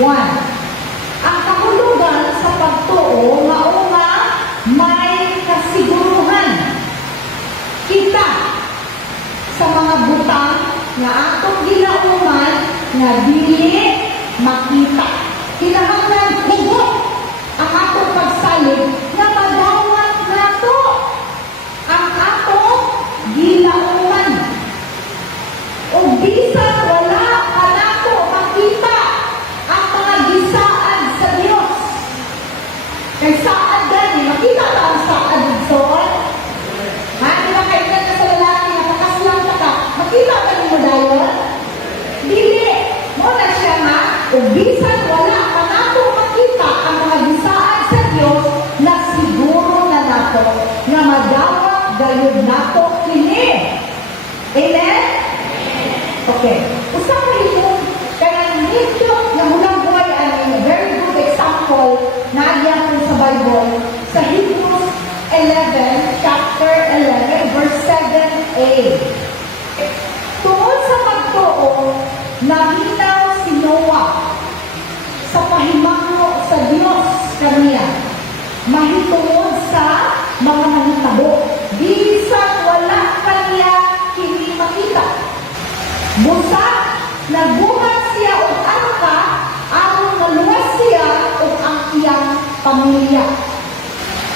One, ang kahulugan sa pagtuo nga una may kasiguruhan. Kita sa mga butang na atong ginauman na dili makita. Kinahanglan hugot ang atong pagsalig na madawat nato ang atong ginauman. O bisan wala ka nato makita ang mga gisaad sa Dios. Kay saad gani, makita ba ang saad igsoon? Ha, di ba kailan ka sa lalaki, napakaslang ka, makita ba ni mo dayon? Dili. Muna siya nga, kung bisan wala ka nato makita ang mga gisaad sa Dios, na siguro na nato, na madawat gayud nato kini. Amen? Okay. Usa ka ito, kaya nito na mulang buhay ay very good example na ayan po sa Bible sa Hebrews 11, chapter 11, verse 7a. Tungkol sa pagtuo, nahinaw si Noah sa pahimangno sa Diyos kaniya, mahitungod sa mga manitabo, bisan wala kaniya kini makita. Busa, naguhat siya o angka, aron maluwas siya o ang iyang pamilya.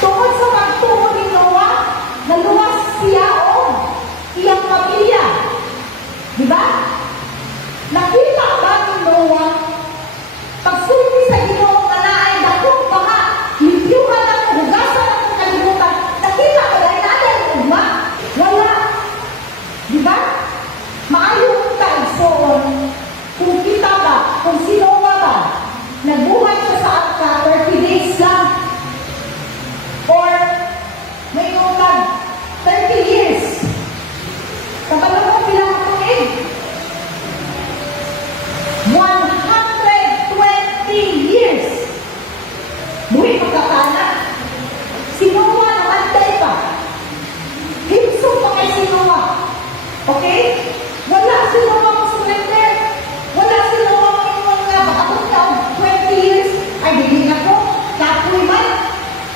Tungkol sa pagtuo ni Noah, naluwas siya o iyang pamilya. Diba? Nakita ba ni Noah, pagsulti sa Ginoo nga naay dakong baha, limpyuhan ang hugasan ang kalibutan, nakita ba dahil natin ang ugma? Wala. Diba? Maayong taigsoon, kung kita ba, kung si Noah ba, nagbuhay siya sa angka 30 days lang, or may utag 30 years. Kapag mo bilang tuig, 120 years. Buhay pagkakana. Si Noah nakantay pa. Himso pa kay si Noah. Okay? Wala si Noah mo surrender. Wala si Noah mo yung mga abot na 20 years. Ay, hindi na ko. Kapoy man.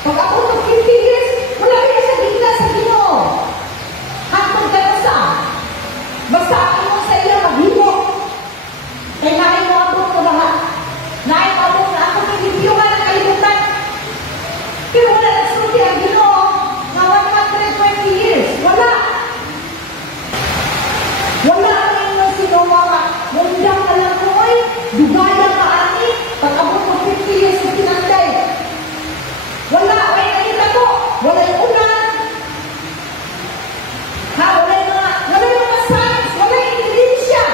Pag ako ng 50 years, wala rin siya bigla sa Ginoo. Hantong ka na saan? Basta mo sa iyo maghimo. Kaya nahin mo abot na baha. Nahin mo abot na ako nilipiyuhan ang kalibutan. Pero wala nagsulti ang Ginoo na 120 years. Wala. Wala rin yung si Noah. Mundang na lang ko ay dugaya ka ani. Pag abot mo 50 years na pinanday. Wala. Ay nakita ko. Wala yung ulan. Ha? Wala yung mga signs. Wala yung ebidensya.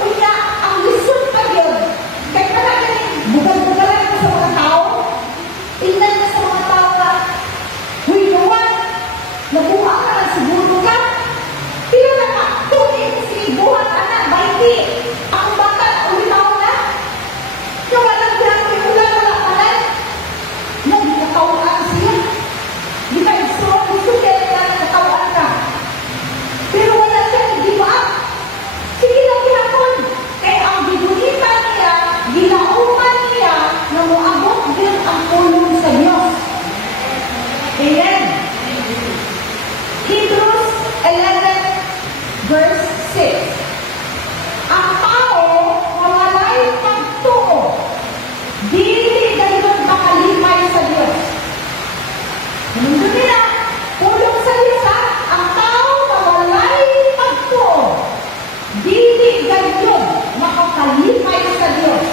Unya, ang lisod pa yun. Kaya pala ganyan, bugal-bugalan ka sa mga tao. Tingnan ka sa mga tao ka. Huy, Noah, nabuha ka lang siguro ka. Pila na ka, tunin si buhat anak, baiti. Ang bata, ulitaw na. Yung walang grabe, ulan, wala pala. Nagkakawaan siya. Di ba, gusto kaya na nagkakawaan ka. Pero wala siya, hindi ba? Sige lang kinakon. Kaya ang bibunitan niya, ginauman niya, na muabot din ang tulong sa Diyos. Amen. Hebrews 11, verse 6. Ang tao, walay pagtuo, dili gayon makalimay sa Diyos. Nandun nila, pulong sa Diyos ha, ang tao na walay pagtuo, dili gayon makakalimay sa Diyos.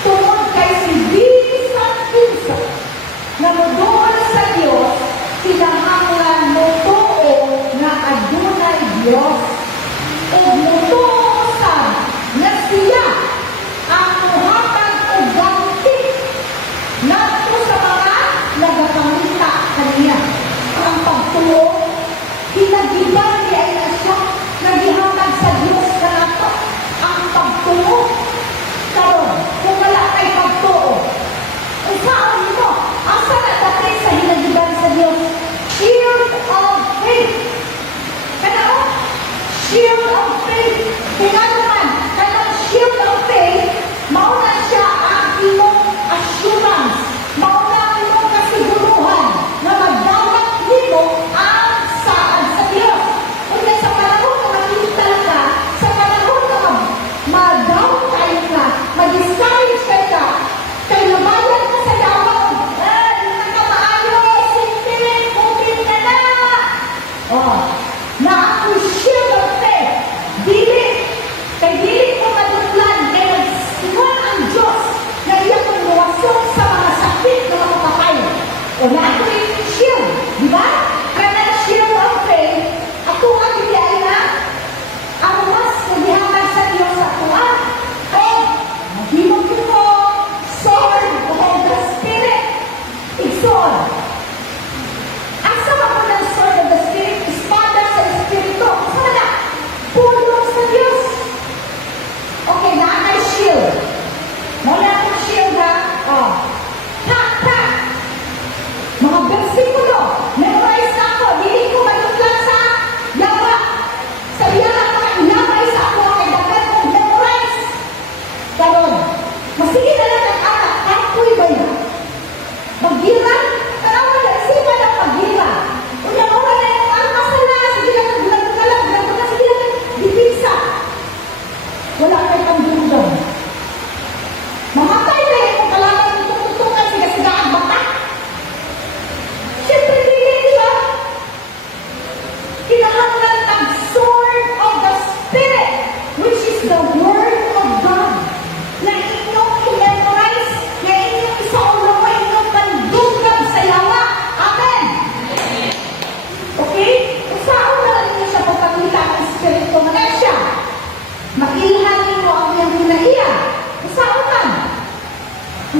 Tungod kay si Bisa na muduol sa Diyos, kinahanglan mo tuo na adunay Diyos. O mutuo sa na siya ang muhatag o ganti nato sa mga nagakamita kaniya. Ang pagtuo, hinagiban niya ay na siya, nagihatag sa Diyos na nato. Ang pagtuo, karon, kung wala kay pagtuo, kung saan mo, asa na tatay sa hinagiban sa Diyos? Shield of faith. Kanao? Shield of faith. Kaya naman, kanang shield of faith,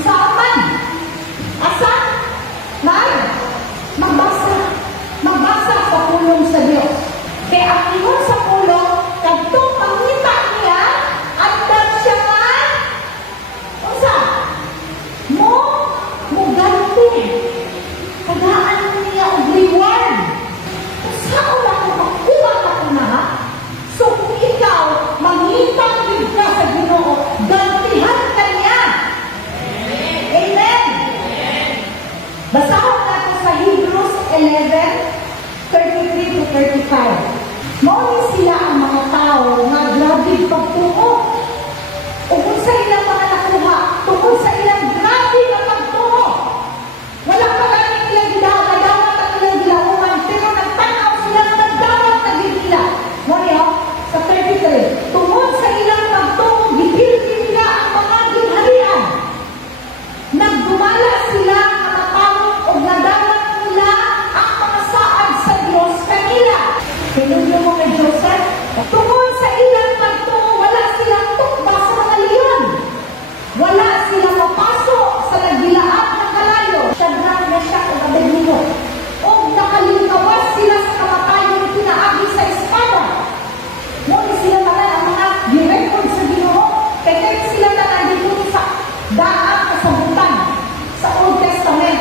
Saan man? Asa? Magbasa. Magbasa sa pulong sa Diyos. Kaya ang ingon sa pulong, kadtong pangita niya, andam siya nga, unsa? Muganti. Tagaan niya ang reward. Saan ako makuha ka na ha? So kung ikaw, mangitang din ka sa Ginoo, gantihan ka niya. Amen. Basahon natin sa Hebrews 11:33 to 35. Maulit sila ang mga tao nga grabe pagtuo. Ugod sa ilang mga nakuha, tungkol sa ilang grabe na pagtuo. Wala pa lang ilang gidawat at ilang gilauman, pero nagtanaw sila na nagdawat na gilila. Muna sa 33, tungkol sa ilang pagtuo, gipilin nila ang mga ginharian. Nagdumala sila na matawag o nadawat nila ang mga saad sa Diyos kanila. Pinunyo mo kay Joseph, tungkol sa ilang pagtuo, wala silang tukba sa mga leon. Wala silang mapasok sa nagdilaat ng kalayo. Shadrach, Meshach, o Abednego. O nakalingkawas sila sa kamatayon pinaagi sa espada. Ngunit sila naman ang mga direkod sa Ginoo. Kaya sila na nandito sa daang kasabutan sa Old Testament.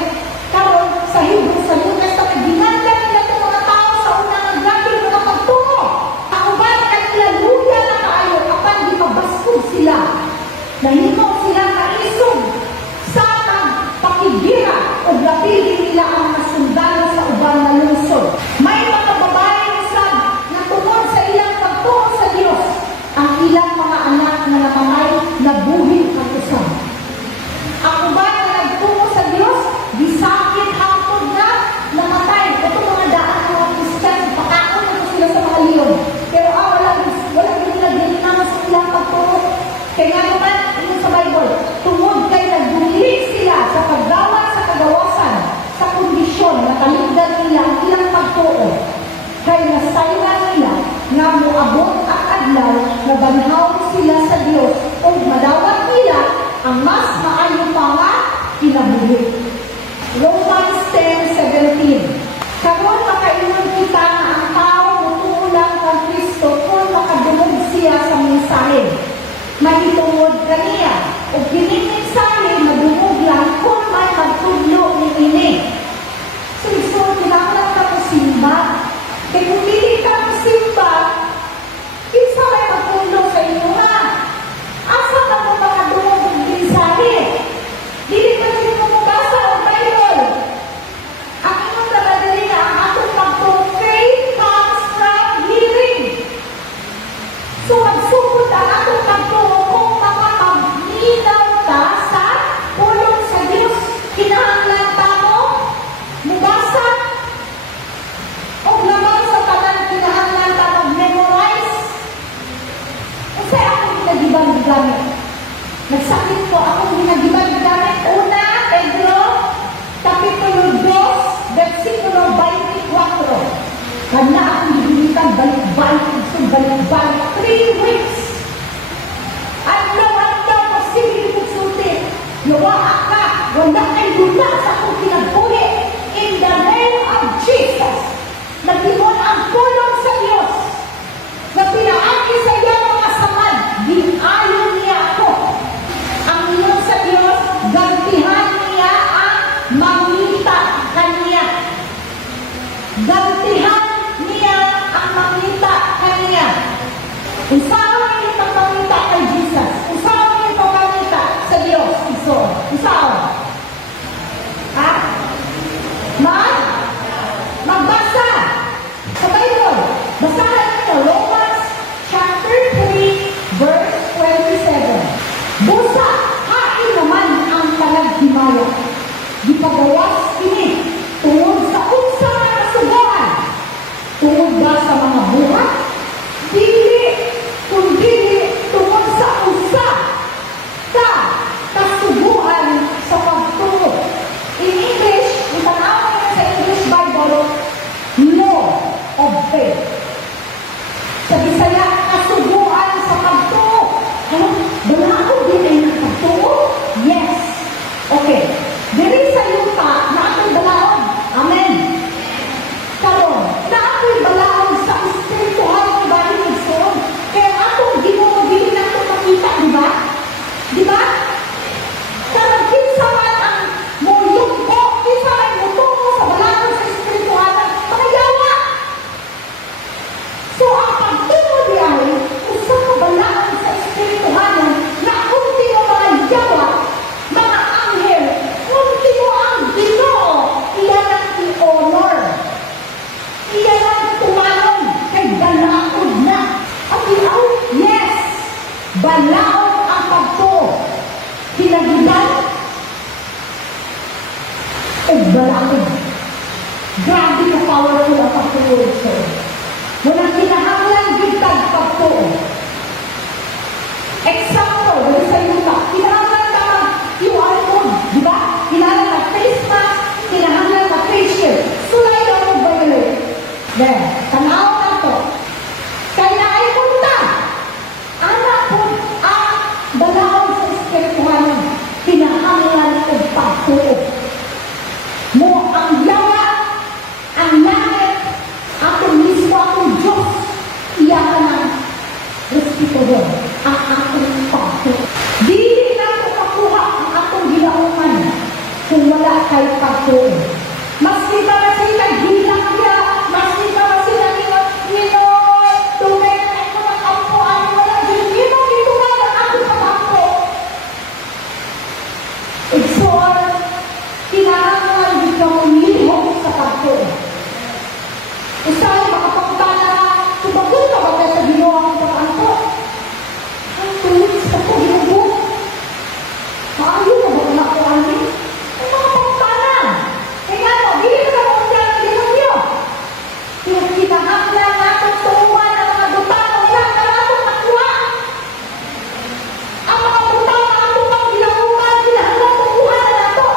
Karon sa Hebrews, sa New Testament, ginanda nila itong mga tao sa unang ang grabe mga pagtungo. Ako ba kanila luya na kaayo kapag di mabaskog sila. Nahimaw sila kaisog sa pakigira o lapili nila ang nasundalo sa ubang na lungsod. May mga babae usab na tungkol sa ilang pagtuo sa Diyos. Ang ilang mga anak na namatay na buhin ang usab. Ako ba na nagtungo sa Diyos? Disakit hapon na namatay. Ito mga daan ng mga Christian, pakakon na sila sa mga leon. Pero wala din nila gininaman sa ilang pagtungo. Kaya nga naman, sa Bible, tungod kay nagbuhi sila sa paggawa sa kagawasan, sa kondisyon na kaligdan nila ang ilang pagtuo. Kaya nasayang nila na muabot ang adlaw na banhaw sila sa Diyos o madawat nila ang mas maayo pa nga kinabuhi. Romans 10:17. Karon makainom kita na ang tao mutuo lang kang Kristo kung makadungog siya sa mensahe. Mahitungod kaniya o kiniminsahe madungog lang kung may magtudlo ni ini. So, kinakailangan ka mo simba. Kaya kung hindi ka mo simba, kinsa may magtudlo sa inyo nga. Asa ka mo makadungog ng mensahe? Dili ka rin mo mabasa ang Bible. Ang inyong namadali na ang atong pagtuo, faith comes from hearing. So, magsugod ang atong pagtuo kung makapagminaw ta sa pulong sa Diyos. Kinahanglan ta mo, mubasa, o lamang sa tanan kinahanglan ta mag-memorize. Kasi akong ginagibang-gamit. Nagsakit ko akong ginagibang-gamit. Una, Pedro, Kapitulo 2, versikulo 24. Kana akong ginitan, balik-balik, balik-balik, 3 weeks. Adlaw-adlaw ko sige pagsulti. Yawa ka, wala kay gula sa akong pinagpuli. In the name of Jesus, nag-iwan ang pulong sa Diyos na pinaagi sa iyang mga samad. Di-ayon niya ako. Ang iyon sa Diyos, gantihan niya ang mangita kanya. Gantihan niya ang mangita kanya. Usawa niya itong mangita kay Jesus. Usawa niya itong mangita sa Diyos. Usawa. Ha? Magbasa. Sa Bible. Basahan niyo Romans chapter 3 verse 27. Busa, hain naman ang panaghimayo. Di pagawas ini tungod sa unsa nga kasugahan. Tungod ba sa mga buhat? Dili, kundi balaod ang pagtuo. Kinagilan, o balaod. Grabe ka powerful ang pagtuo ito. Munang kinahanglan gitag pagtuo. Example, dali sa yuta, kinahanglan ka mag-QR code, di ba? Kinahanglan ka face mask, kinahanglan ka face shield. Sulay na mo violate. Then, tanaw na to. Kaya ay punta. Anak po ang balaod sa espiritual. Kinahanglan o pagtuo. Mo ang yawa, ang langit, atong mismo atong Diyos, iyakan ng respetador ang atong pagtuo. Dili na ito makuha ang atong ginauman kung wala kay pagtuo. Mas kita na sila hilang niya, mas kita na sila tunay na ito ng kampuan, wala din ito nga ang atong pagtuo. Exor, kinahanglan dito mong lihok sa pagtuo. Usay, makapagtala ka, subagot ka ba sa ginawa ang pagkanto? Ang tulit sa ko, ginubok. Maayo na ba na ako, Ani? Ang makapagtala. Kaya mo, hindi ka na kung dyan ang ginubyo. Kaya kinahanglan natin tuwan ang mga butang o lang na natin nakuha. Ang mga butang na natin pang ginauman, kinahanglan tukuha na nato.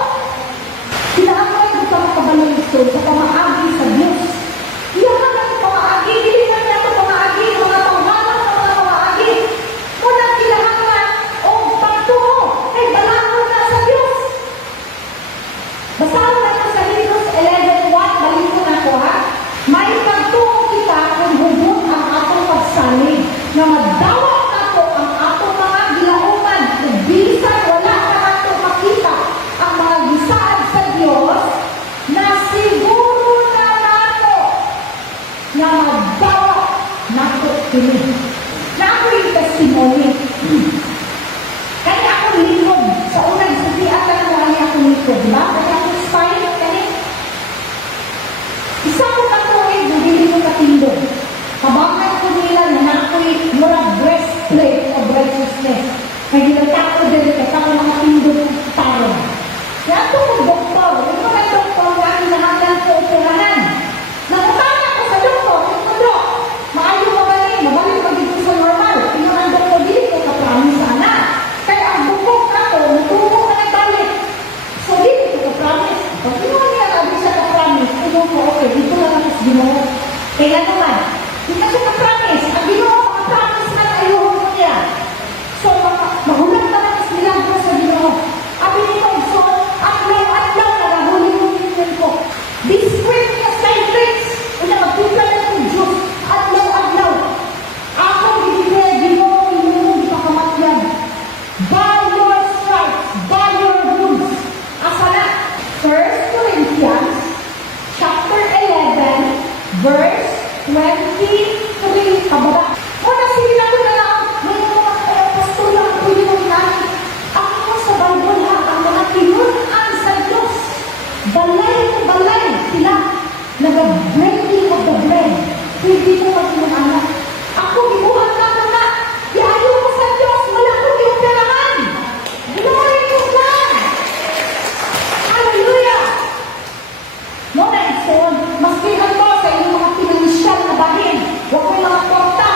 Kinahanglan ito makabalik ito sa pamaagi sa Diyos. Iyakan ang pamaagi, hindi na niya ito pamaagi, mga tawhanan ng mga pamaagi. Munang kinahanglan o pagtuo, ay balakon na sa Diyos. Basahan natin sa Hebrews 11:1, balikan ako ha. May pagtuo kita kung hugot ang atong pagsalig, na magdawa nato ang atong mga gilauman, kung bisan wala na nato makita ang mga gisaad sa Diyos, na siguro na nato na magdawa nato kini. Na ako yung testimony. Kaya ako likod. Sa unang sabihan ka na marami ako likod, di ba? Kaya ako spine, kaya isa ko katuwid, hindi ko katindog. Kabangan ko nila na ako'y murag breastplate of righteousness. Kaya ginagka ko din, kaya ako nakatindog ng tarong. Kaya ito kong doktor, yung mga doktor na kinahanglan ko operahan. Nakatana ko sa doktor, yung kudo, maayo mabalik magiging sa normal. Yung ang doktor dito, kapramis sana. Kaya ang bukok ako, natubo ka na balik. So dito ko kapramis. Pag kinuha niya nabi siya kapramis, kinuha ko, okay, dito lang ako sa Ginoo. Kaya naman, hindi na siya kapramis. Ang Ginoo, kapramis na ayuhon ko niya. So, mahulat na lang sila sa Ginoo. Abi nito, so, atlaw na nahuli mo ninyo ko. This week niya sa English, una magpipla na ng Diyos, atlaw. Ako, hindi Ginoo, hindi pa kamatyan. By your stripes, by your wounds. Asa na? 1 Corinthians, chapter 11, verse 23, kababa. Una, sige na ko na lang, may mga pastor lang ko yung namin. Ako sa Bible ha, ang mga tinunan sa Diyos. Balay sila. Nag-breaking of the bread. Hindi mo mag-inuanak. Ako, ibuhan na ko na. Iayo ko sa Diyos, wala ko iuperahan. Glory to God. Hallelujah. No, na ito, mas pinag ko sa inyong mga pinansyal na bahin. Huwag may mga porta.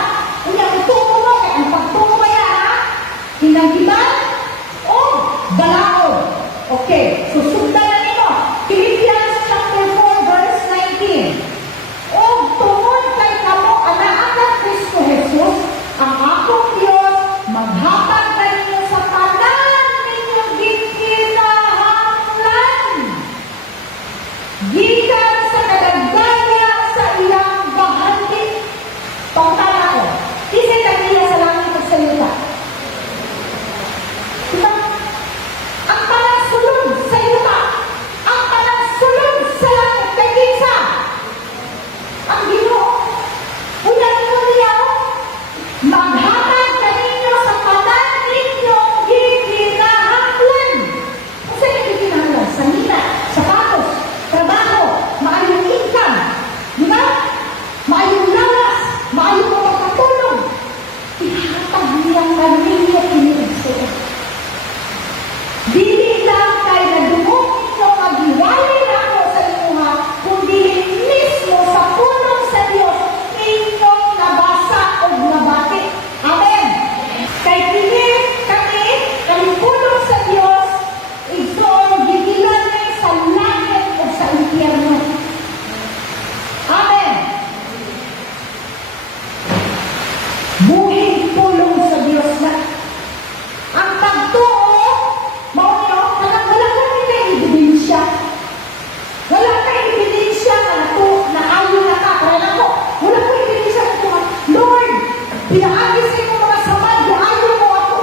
pinaagi sa imong mga samad, ayaw mo ako.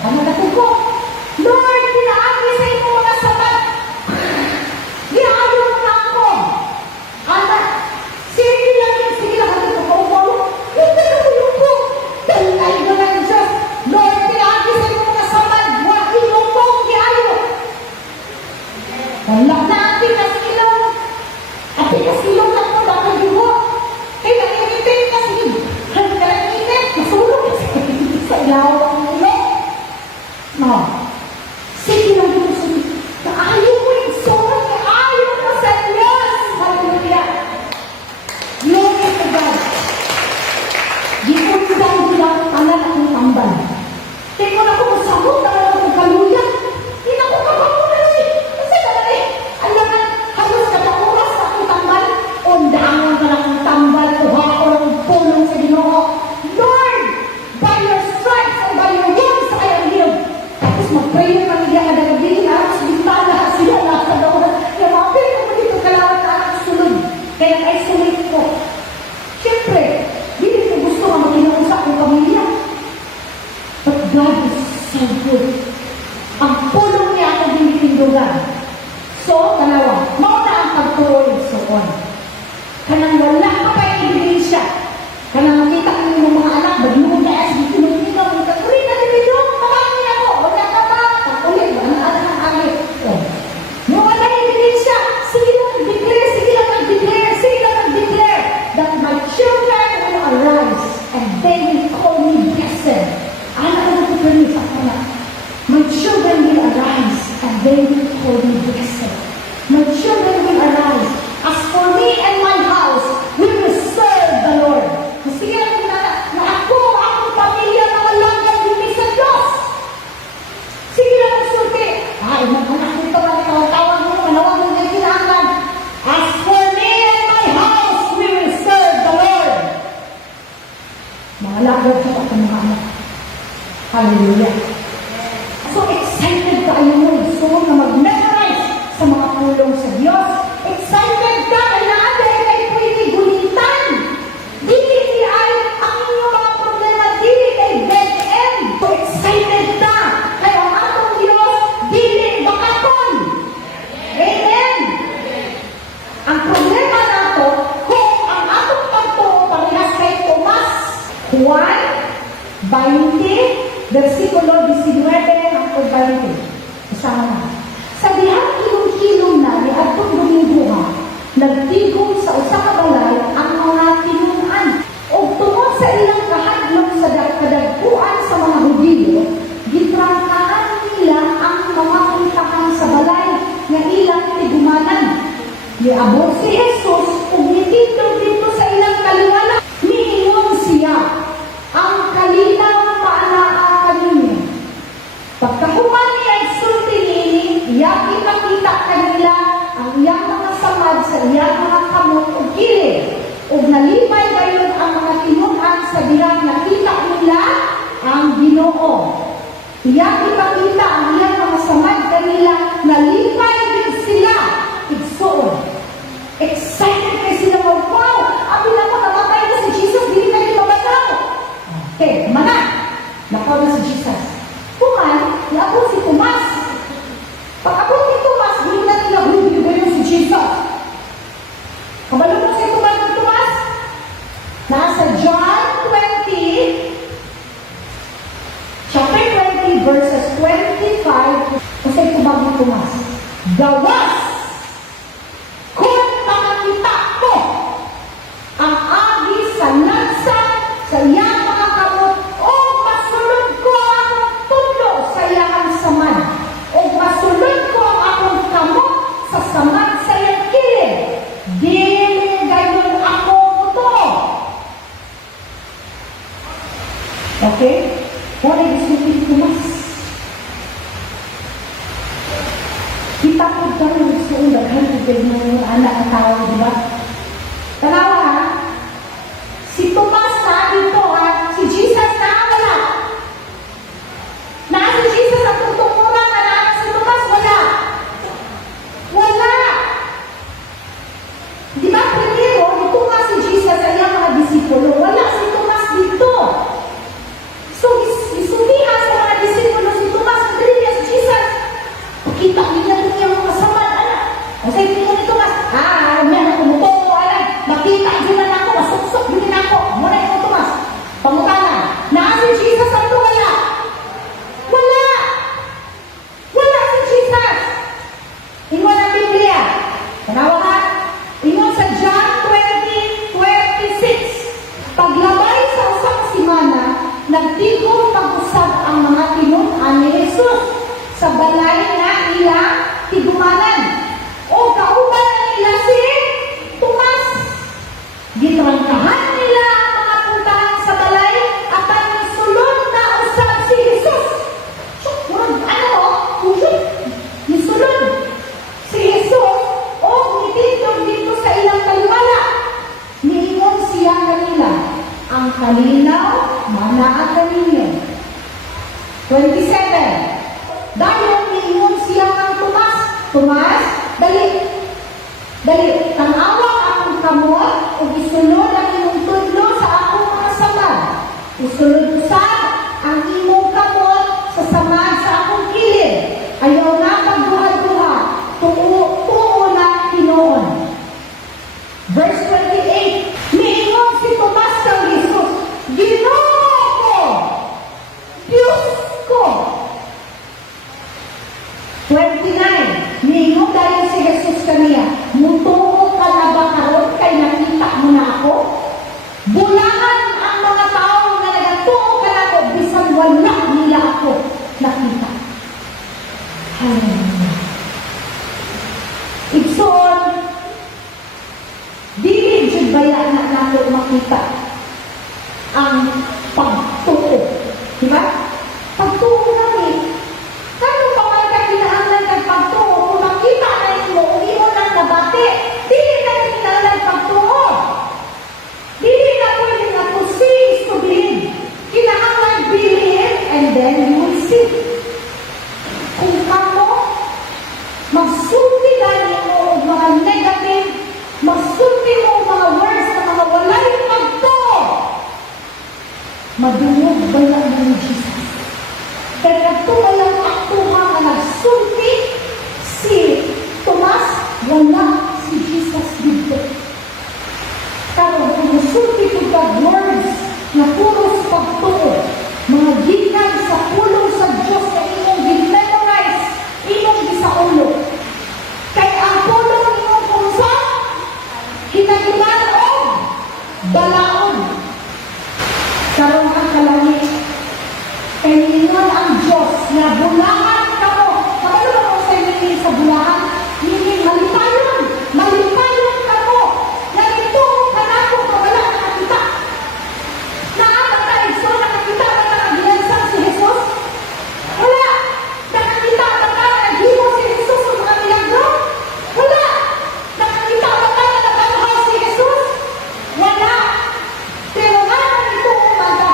Ano na ko? Lord, pinaagi sa imong mga samad, ayaw mo na ako. Ana, sige lang, ako ko. Hindi na ko yung ko. Dalay na lang Diyos. Lord, pinaagi sa imong mga samad, wagi mo pong ayaw. Wala na ating kasilong. Ating kasilong na po, dapat yung kaya nangingitin kasi nangingitin, masulog kasi sa ilaw ang ulo. No. Sige lang yung sabi, ayaw mo yung soul, ayaw mo sa Diyos. Hallelujah. Glory to God. Di ko lang bilang tanan akong tambal. Kaya ko na ko masabot na lang akong kaluyan. Hindi na ko kapakulas eh. Kasi naman eh, alangan, halos katakuras na akong tambal. Undangan ka lang akong tambal. Kuha ko ng pulong sa Ginoo. Lord, by your stripes and by your wounds, I am healed. Tapos mag-pray yung pamilya ka nagabilin. Tapos bintana sila na sa dawan. Kaya mapil ko dito kalawat na anak sulod. Kaya isolate ko. Siyempre, hindi ko gusto na mag-inausap ng pamilya. But God is so good. Ang pulong niya ako dinitindugan. So, kanawa, mauna ang pagtuloy sa on. Kanang wala ka pa yung ebidensya. Kanang makita ko yung mga anak, bagluhon na as, dito mo yung mga katuloy na dinidong, kapag niya ako, wala ka pa, kakulit, wala anak ang agit. No, wala yung ebidensya. Sige lang mag-declare, sige lang mag-declare, sige lang mag-declare that my children will arise and they will call me blessed. Anak ko na ito sa anak. My children will arise and they will call me blessed. My children will arise. As for me and my house, we will serve the Lord. Sige lang na ako, akong pamilya na walang gagawin sa Diyos. Sige lang magsulti. Ay, mag-anak nito, tawag mo, manawag mo na kailangan. As for me and my house, we will serve the Lord. Mga lagad sa aking mga anak. Hallelujah. So excited kayo mo. So na mag-memorize sa mga pulong sa Diyos. Excited ka kailangan dahil ay pwede gulitan. Dili ay ang inyong mga problema, dili kay dead end. So excited ka. Kaya ang atong Diyos, dili bakakon. Amen. Ang problema nato, kung ang atong pagtuo parehas kay Tomas, Juan 20, versikulo 19 hangtod 20. Kasama na. Sa dihang kilong-kilong na ni Adtong Dominguha, nagtigom sa usa ka balay ang mga tinunan. O tungod sa ilang kahadlok sa kadagpuan sa mga Hudiyo, gitrangkaan nila ang mga puntahan sa balay nga ilang tigumanan. Niabot si Jesus ug nitindog dito sa ilang kaliwala. Niingon siya, ang kalinaw paanaa kaninyo. Pagkahuman niya sulti niini, iyang ipakita kanila ang iyang mga samad sa iyang mga kamot o kilid. Ug nalipay gayon ang mga tinunan sa dirang nakita nila ang Ginoo. Iyang ipakita ang iyang mga samad kanila, nalipay din sila. Igsoon. Excited kayo sila, wow! Abi na ko, namatay na si Jesus, hindi na yung mabataw. Okay, mana. Nakaw na si Jesus. Kuman, naabot si Tomas. Pag-abot ni Tomas, hindi na nila huli si Jesus. Kabalo mo si Tomas? Nasa John 20, chapter 20, verses 25, kasi tumag ni Tomas. Gawas! Kung makakita ko ang agi sa lansa sa iyang mga kamot o masulod ko ang tulo sa iyang samad o masulod ko ang akong kamot sa samad sa iyang kilid, dili gayon ako ito. Okay? What is it to us? Kita po dyan sa ulaghan kung pwede mo yung anak na tao, di ba? Tanawa ha? Si Tomas na dito ha? Si Jesus na wala. Na si Jesus ang tutukuran na si Tomas wala. Wala. Di ba primero, dito nga si Jesus sa iyang mga disipulo. Wala si Tomas dito. Gitrangkahan nila ang mga puntahan sa balay at ang sulod na usab si Jesus. So, murag, ano, usap, nisulod si Jesus o nitindog dito sa ilang kaliwala. Niingon siya kanila, ang kalinaw, manaan kaninyo. 27. Dahil niingon siya ng Tomas, Tomas, dali, tanawa akong kamot o isunod ang imong tudlo sa akong mga samad. Isunod usab ang imong kamot sa samad sa akong kilid. Ayaw na pagduha-duha, tuo na Pinoon. Verse 28, niingon si Tomas kang Jesus, Ginoo ko, Diyos ko. 29, niingon dahil si Jesus kaniya, mutuo ka na ba karon kay nakita mo na ako? Bulaan ang mga tao na nagatuo ka na ako, bisan wala nila ako nakita. Hallelujah. Igsoon, dili jud baya na nato makita ang pagtuo. Diba? Pagtuo namin. Kano pa man ka kinahanglan kang pagtuo kung makita na mo o imo nang nabati, dili na kinahanglan pagtuo. Dili na pwede na to see is to believe. Kinahanglan believe and then you will see. Kung kamo magsulti gani mo og mga negative, magsulti mo og mga words na mga walay pagtuo, madungog ba na ng Jesus? Kaya tumayang aktuha na nagsulti si Tomas, wala si Jesus dito. Pero kung sulti ko ka words na puro sa pagtuo, mga gikan sa pulong sa Diyos na imong gin-memorize, imong gisaulo. Kaya ang pulong imong kung sa hinagilan o balaod. Karong ang kalangit, kaningon ang Diyos na bulahan ka mo. Kapag ba mo sa inyo sa bulahan? Hindi malipayon. Malipayon ka mo. Narituho ka na ako kung wala nakakita. Nakakita, so nakakita ba na nagilansang si Jesus? Wala. Nakakita ba na naghimo si Jesus sa mga milagro? Wala. Nakakita ba na nagaluhan si Jesus? Wala. Pero nga ito umaga,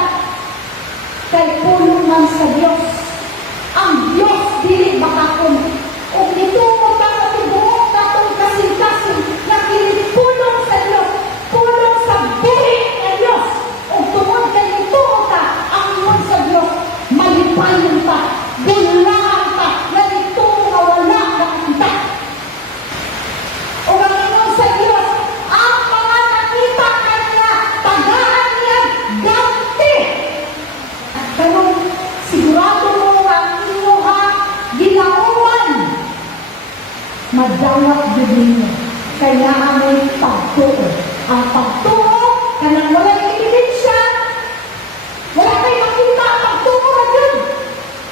kay pulong man sa Diyos. Ang Diyos dili makakon. Kung ito mo pa sa tibuok katong kasing-kasing na pinipulong sa Diyos, pulong sa buhi ng Diyos. Kung tungod kay ito ka, ang iyon sa Diyos, malipayon pa, bulaan pa, na ito nga wala nakita. O ang iyon sa Diyos, ang mga nakita kanya, tagaan niya, ganti. Kanong sigurado mo ang inyong ginauman, madawat yun ninyo. Kaya amoy pagtuo. Ang pagtuo, kanang walang ebidensya, wala kayo makita ang pagtuo na yun.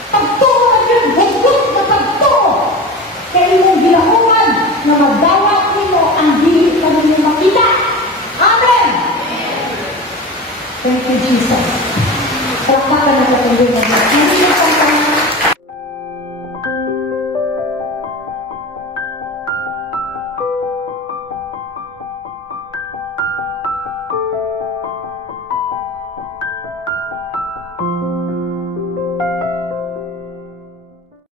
Pagtuo na yun, hugot na pagtuo. Kaya inyong ginauman na madawat ninyo ang dili ka ninyo makita. Amen! Thank you, Jesus.